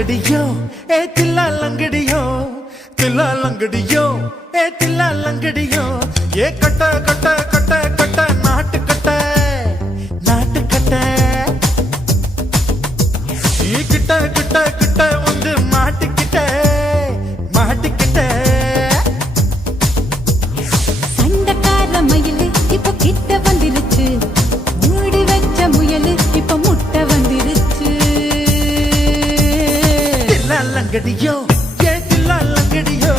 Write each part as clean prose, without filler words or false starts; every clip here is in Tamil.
லங்கடியோ ஏ தில்லா லங்கடியோ தில்லா லங்கடியோ ஏ தில்லா லங்கடியோ ஏ கட்ட கட்ட கட்ட கட்ட நாட்டு கட்ட நாட்டு கட்ட நீ கிட்ட கிட்ட கிட்ட வந்து மாட்டிக்கிட்ட மாட்டிக்கிட்ட சண்டக்கார மயிலு இப்ப கிட்ட வந்துருச்சு மூடி வச்ச முயலு இப்ப முட்டை வந்துருச்சு தில்லா லங்கடியோ ஏ தில்லா லங்கடியோ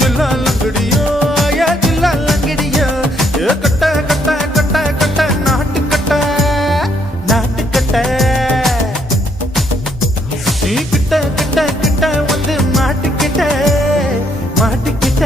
தில்லா லங்கடியோ ஏ தில்லா லங்கடியோ ஏ கட்ட கட்ட கட்ட கட்ட நாட்டு கட்ட நாட்டு கட்ட நீ கிட்ட கிட்ட கிட்ட வந்து மாட்டிக்கிட்ட மாட்டிக்கிட்ட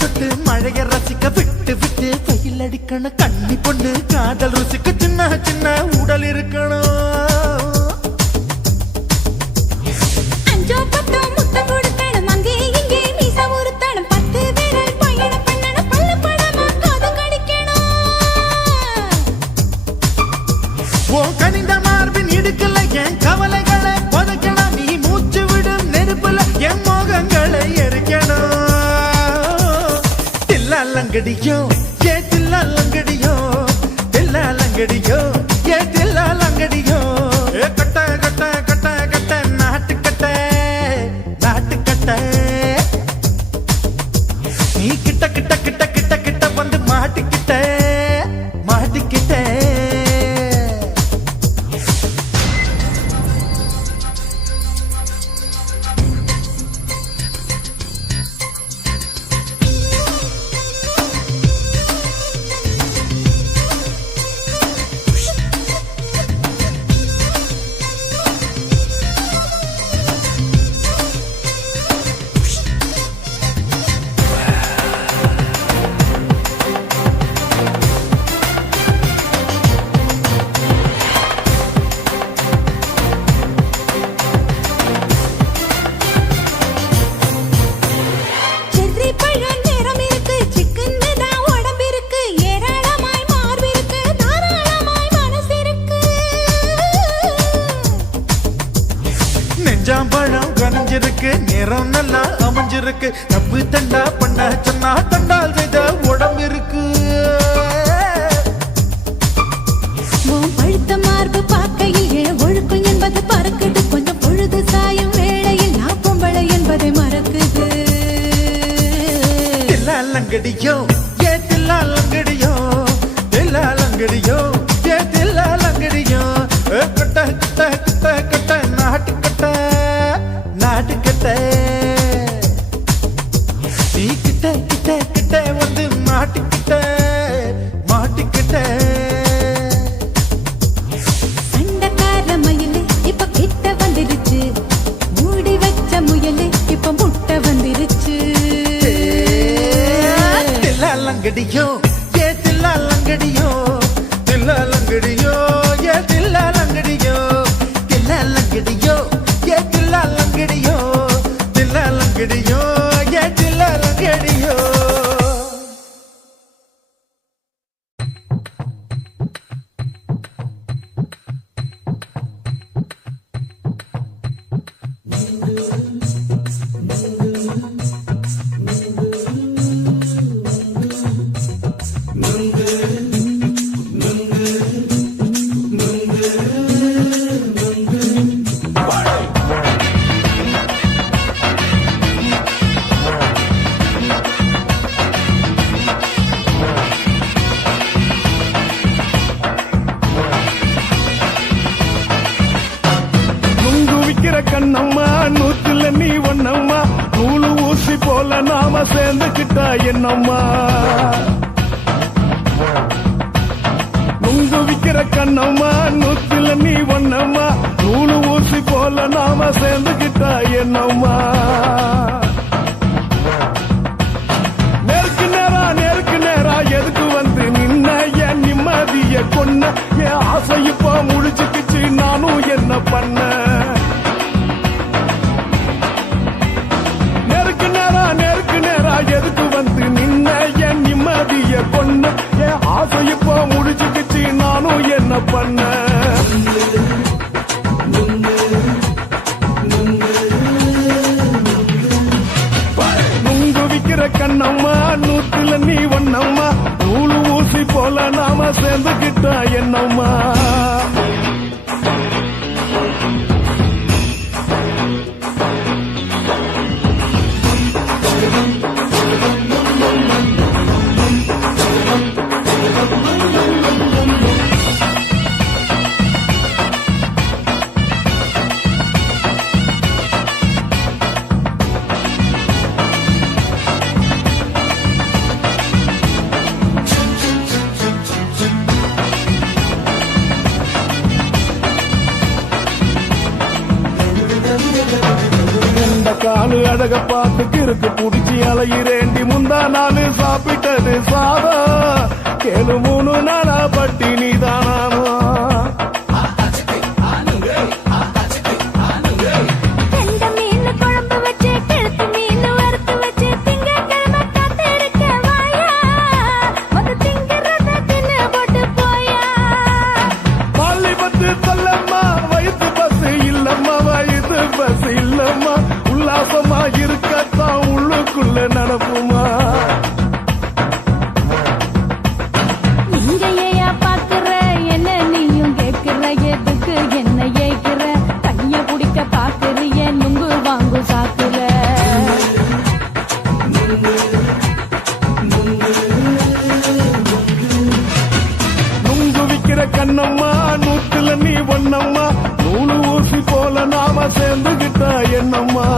சொட்டு மழைய ரசிக்க விட்டு விட்டு வெயில் அடிக்கணும் கண்ணி பொண்ணு காதல் ருசிக்க சின்ன சின்ன உடல் இருக்கணும் அஞ்சோ பத்தோ முத்தம் கொடுக்கணும் அங்கே இங்கே மீச உறுத்தணும் 10 விரல் பயணம் பண்ணணும் பல்ல படமா காது கடிக்கணும் ஓ கனிந்த மார்பின் இடுக்கல என் கவலைகளை புதைக்கணும் நீ மூச்சு விடும் நெருப்புல என் மோகங்களை எரிக்கணும் லங்கடியோ ஏ தில்லா லங்கடியோ தில்லா லங்கடியோ ஏ தில்லா லங்கடியோ ஏ கட்ட கட்ட கட்ட கட்ட நாட்டு கட்ட நாட்டு கட்ட நீ கிட்ட கிட்ட கிட்ட கிட்ட கிட்ட வந்து மாட்டிக்கிட்ட மாட்டிக்கிட்ட செர்ரி பழம் நேரம் இருக்கு சிக்கன்னு தான் உடம்பு இருக்கு ஏராளமாய் மார்பு இருக்கு தாராளமாய் மனசு இருக்கு நெஞ்சாம்பழம் கனிஞ்சிருக்கு நேரம் நல்லா அமைஞ்சிருக்கு தப்பு தண்டா பண்ண சொன்னா தண்டால் செய்த உடம்பு இருக்கு உன் பழுத்த மார்பு பார்க்கையில் என் ஒழுக்கம் என்பது பறக்குது கொஞ்சம் பொழுது சாயும் வேளையில் நான் பொம்பளை என்பதை மறக்குது தில்லா லங்கடியோ ஏ தில்லா லங்கடியோ தில்லா லங்கடியோ ஏ தில்லா லங்கடியோ கட்ட கட்ட கட்ட கட்ட நாட்டு கட்ட நாட்டு கட்ட நீ கிட்ட கிட்ட கிட்ட வந்து மாட்டிக்கிட்ட மாட்டிக்கிட்ட சண்டக்கார மயிலு இப்ப கிட்ட வந்துருச்சு மூடி வச்ச முயலு இப்ப முட்டை வந்துருச்சு தில்லா லங்கடியோ ஏ தில்லா லங்கடியோ தில்லா லங்கடியோ ஏ தில்லா லங்கடியோ தில்லா லங்கடியோ ஏ தில்லா லங்கடியோ தில்லா லங்கடியோ ஏ தில்லா லங்கடியோ கண்ணம்மா நூத்துல நீ ஒன்னம்மா நூலு ஊசி போல நாம சேர்ந்துக்கிட்டா என்னம்மா நுங்கு விக்கிற கண்ணம்மா நூத்துல நீ ஒன்னம்மா நூலு ஊசி போல நாம சேர்ந்துக்கிட்டா என்னம்மா நேருக்கு நேரா எதுக்கு வந்து நின்ன என் நிம்மதிய கொன்ன என் ஆசை இப்போ முடிச்சுக்கிச்சு நானும் என்ன பண்ண நேருக்கு நேரா எதுக்கு வந்து நின்ன என் நிம்மதிய கொன்ன என் ஆசை இப்போ முடிச்சுக்கிச்சு நானும் என்ன பண்ண நுங்கு விக்கிற கண்ணம்மா நூத்துல நீ ஒன்னம்மா நூலு ஊசி போல நாம சேர்ந்துக்கிட்டா என்னம்மா காலு அழக பார்த்து கிறுக்கு புடிச்சு அலையிறேண்டி முந்தா நாலு சாப்பிட்டது சாதா கேளு 3 நாளா பட்டினி தானாமா உல்லாசமா இருக்கத்தான் உள்ளுக்குள்ள நடப்புமா நீங்க ஏயா பாக்குற என்ன நீயும் கேக்குற எதுக்கு என்ன ஏக்குற கைய குடிக்க பாக்குறிய நுங்கு வாங்கு சாக்குற நுங்கு விக்கிற கண்ணம்மா நூத்துல நீ ஒன்னம்மா நூலு ஊசி போல நாம சேர்ந்துகிட்டா என்னம்மா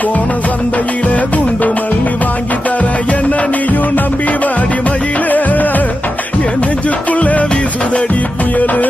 கோண சந்தையில குண்டு மல்லி வாங்கி தர என்ன நீயும் நம்பி வாடி மயிலே என் நெஞ்சுக்குள்ள வீசுதடி புயலு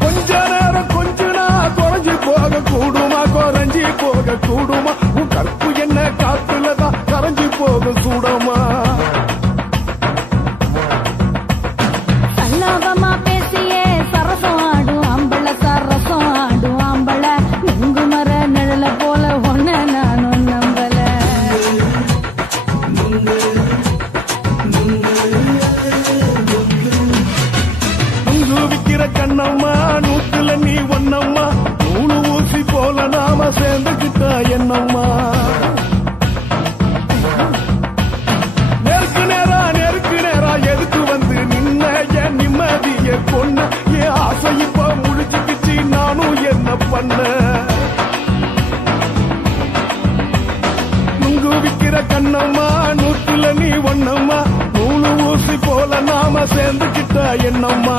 கொஞ்ச நேரம் கொஞ்ச நாள் குறைஞ்சி போக கூடுமா குறைஞ்சி போக கூடுமா கற்பு என்ன காத்துலதான் கரைஞ்சி போக சூடமா சல்லாபமா பேசியே சரசம் ஆடும் ஆம்பள சரசம் ஆடும் ஆம்பள நுங்கு மர நிழல போல ஒன்ன நானும் நம்பல நுங்கு விக்கிற கண்ணம்மா நூத்துல நீ ஒன்னம்மா நூலு ஊசி போல நாம சேர்ந்துக்கிட்டா என்னம்மா நேருக்கு நேரா எதுக்கு வந்து நின்ன என் நிம்மதிய கொன்ன என் ஆசை இப்ப முடிச்சுக்கிச்சு நானும் என்ன பண்ண நுங்கு விக்கிற கண்ணம்மா நூத்துல நீ ஒன்னம்மா நூலு ஊசி போல நாம சேர்ந்துக்கிட்டா என்னம்மா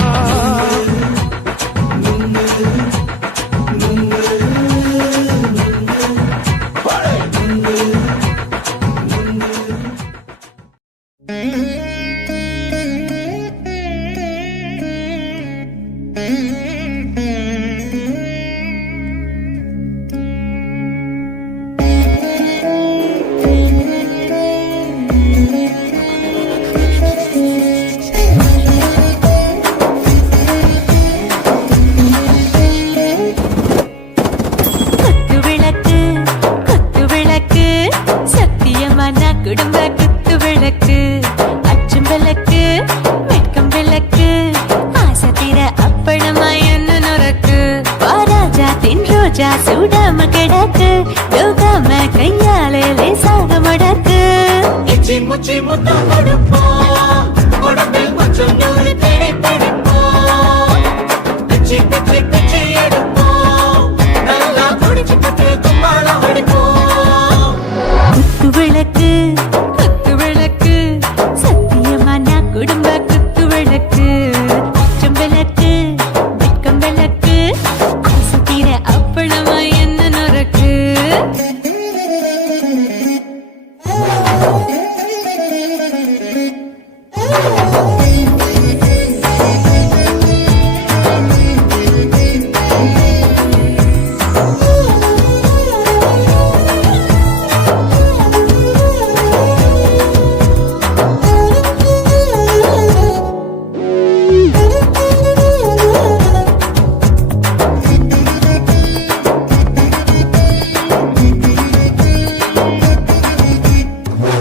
ரோஜா சூடாம கிடக்கு யோகாம கையாலே லேசாக மடக்கு இச்சி முச்சி முத்தம் கொடுப்போம் உடம்பில் கொஞ்சம் நூறு தேடி பிடிப்போம் பிச்சி பிச்சி பிச்சி எடுப்போம் நல்லா குடிச்சு பட்டு கும்பாலம் அடிப்போம் குத்து விளக்கு குத்து விளக்கு சத்தியமா நான் குடும்ப குத்து விளக்கு அச்சம் விளக்கு வெட்கம் விளக்கு ஆசை தீர அப்பளமா என்ன நொறுக்கு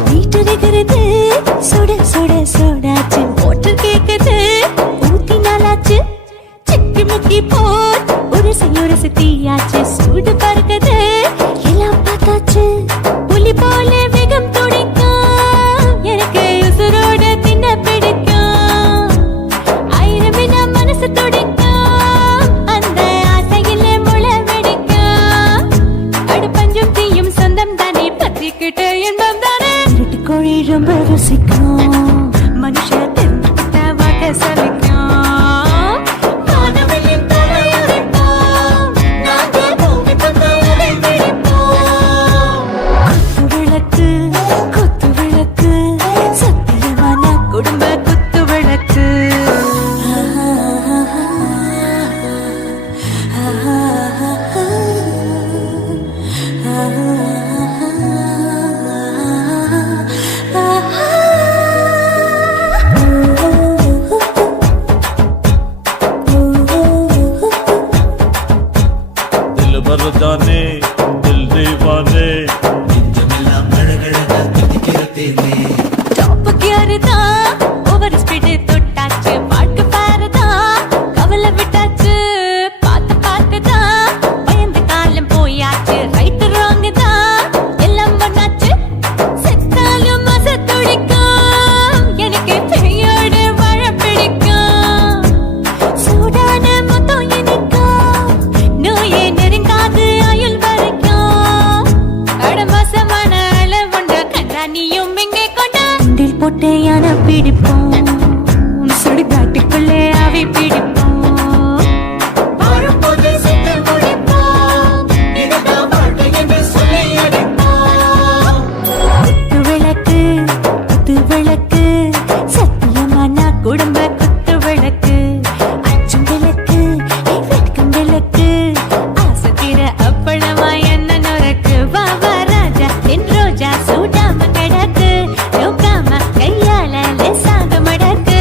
வீட்டருகிறது சுட சுட சோடாச்சு மோட்டர் கேக்குது ஊத்தி நாளாச்சு சிக்கி முக்கி போர் ஒரு தீயாச்சு சூடு பறக்குது எல்லாம் பார்த்தாச்சு புலி போல வேகம் துடிக்கும் எனக்கு உசுரோட தின்ன பிடிக்கும் ஆயிரம் வினா மனசு துடிக்கும் அந்த ஆசையிலே முளை வெடிக்கும் அடுப்பஞ்சும் தீயும் சொந்தம் தானே பத்திக்கிட்டு இன்பம் தானே கோழி ரொம்ப ருசிக்கும் மனுஷ தெரிஞ்சுக்கிட்ட வாக்க சலிக்கும் வானவெளியின் தலை உடைப்போம் நாங்கள் பூமி தந்த உடை பிடிப்போம் குத்து விளக்கு சத்தியமான குடும்ப குத்து விளக்கு दिल भर जाने दिल दीवाने நெஞ்சமெல்லாம் கழகழக தித்திக்கிறதே டாப் கியர் தான் ஓவர் ஸ்பீட் தொட்டாச்சு பாட்டு பாருதான் கவலை விட்டாச்சு பார்த்து தான் பயந்து காலம் போயாச்சு ரைட் ராங் தான் எல்லாம் பண்ணாச்சு செத்தாலும் மச துடிக்கும் எனக்கு பெரியோடு வாழ பிடிக்கும் சூடான மொத்தம் இனிக்கும் நோயே நெருங்காது ஆயுள் வரைக்கும் அடமோசமான அளவுண்ட கண்டானியும் இங்கே கொண்ட உண்டில் போட்டு யானை பிடிப்போம் சுடுகாட்டுக்குள்ளே அவை பிடிப்போம் வாழும்போது செத்து முடிப்போம் இதுதான் வாழ்க்கை என்று சொல்லி அடிப்போம் குத்து விளக்கு சத்தியமான குடும்ப குத்து விளக்கு அச்சும் விளக்கு வெட்கம் விளக்கு ஆசை தீர அப்பளமா என்ன நொறுக்கு வா வா ராஜா என் ரோஜா சூடாம கிடக்கு யோகாம கையால லேசாக மடக்கு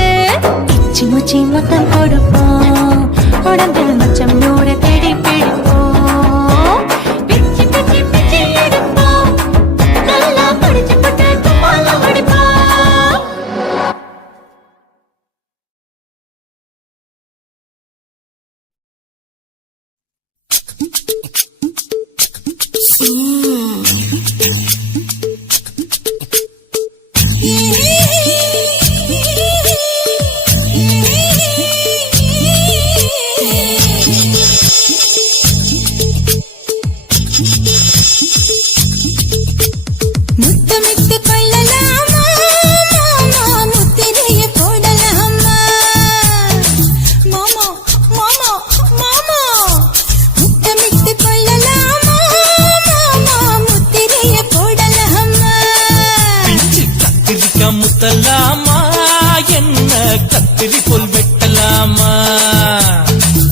இச்சி முச்சி மொத்தம் கொடுப்போம் உடம்பில் மச்சம் நூறு தேடி பிடிப்போம் பிச்சி பிச்சி பிச்சி எடுப்போம் நல்லா படிச்சு போட்டு கும்பாலம் அடிப்போம் முத்தமிட்டு கொள்ளலாமா மாமா முத்திரைய போடலாமா மாமா மாமா மாமா முத்தமிட்டு கொள்ளலாமா மாமா முத்திரைய போடலாமா பிஞ்சு கத்திரிக்கா முத்தலாமா என்ன கத்திரி போல் வெட்டலாமா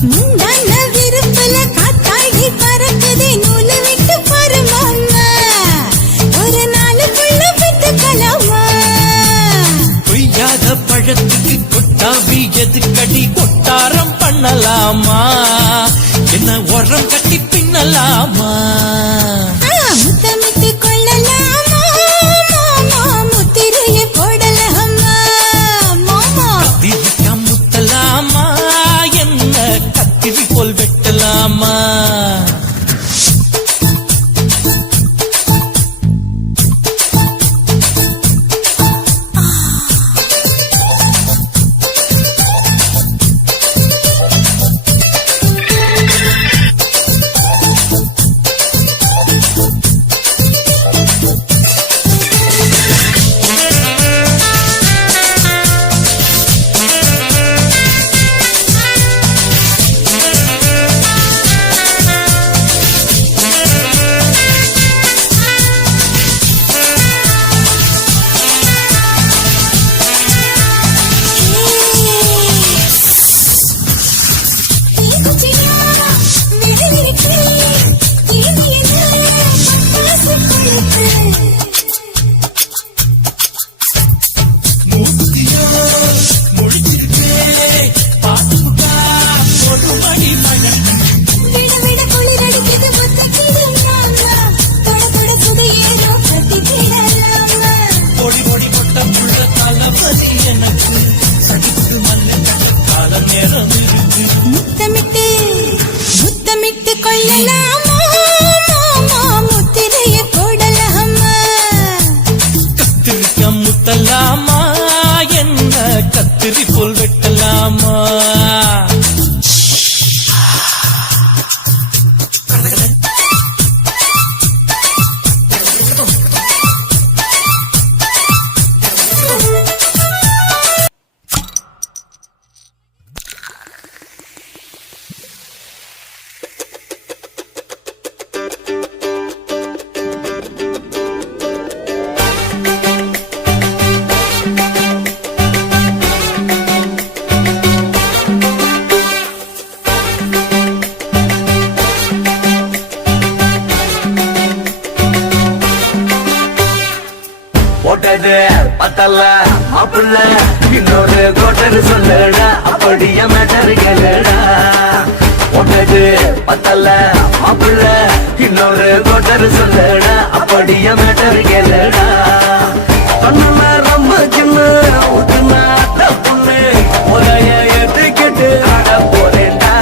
முந்தான விருப்பல காத்தாடி பறக்குதே நூலை விட்டு பருமாமா ஒரு நாளுக்குள்ள விட்டுக்கலாமா கொய்யாத பழத்துக்கு கொட்டாவி எதுக்கடி கொட்டாரம் பண்ணலாமா என்ன உரம் கட்டி பின்னலாமா முத்தமிட்டு கொள்ளலாமா மாமா முத்திரைய போடலாமா மாமா கத்திரிக்கா முத்தலாமா என்ன கத்திரி போல் வெட்டலாமா சொல்லலாமா மாமா முத்திரைய போடலாமா கத்திரிக்க முத்தலாமா என்ன கத்திரி போல் வெட்டலாமா போட்டது பத்தல்ல மாப்பிள்ள இன்னொரு கோட்டர் சொல்லடா அப்படியே மேட்டர் கேளுடா போட்டது பத்தல்ல மாப்பிள்ள இன்னொரு கோட்டர் சொல்லடா அப்படியே மேட்டர் கேளுடா கண்ணுல ரொம்ப சின்ன ஊத்துனா பொண்ணு ஒரைய ஏத்துக்கிட்டு ஆட போறேன்டா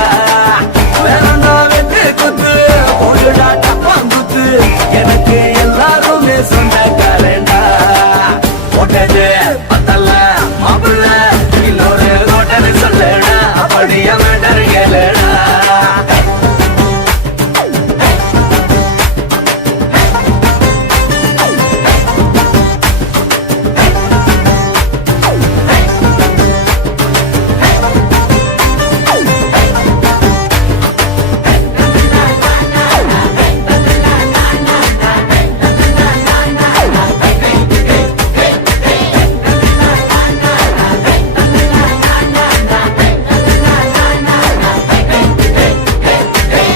வேறண்டா வெட்டு குத்து போடுடா டப்பாங்குத்து எனக்கு எல்லாருமே சொந்தக்காரண்டா போட்டது பத்தல்ல மாப்பிள்ள இன்னொரு கோட்டர் சொல்லடா அப்படியே மேட்டர் கேளுடா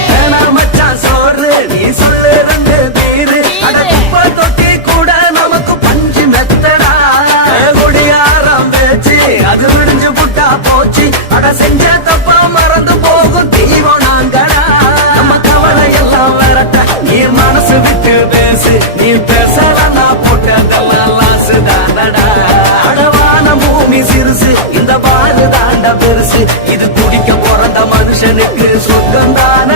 வேணா மச்சான் சோறு நீ சொல்லு ரெண்டு பேரு அட குப்பை தொட்டி கூட நமக்கு பஞ்சு மெத்தடா குடியாரம் பேச்சு அது விடிஞ்சு புட்டா போச்சு அட செஞ்ச தப்பா மறந்து போகும் தீவம் நாங்கடா நம்ம கவலை எல்லாம் வரட்ட நீ மனசு விட்டு பேசு நீ பேசலன்னா போட்டதெல்லாம் லாசு தானடா அடவான பூமி சிறுசு இந்த பாரு தாண்ட பெருசு இது குடிக்க பிறந்த மனுஷனுக்கு சொர்க்கம் தான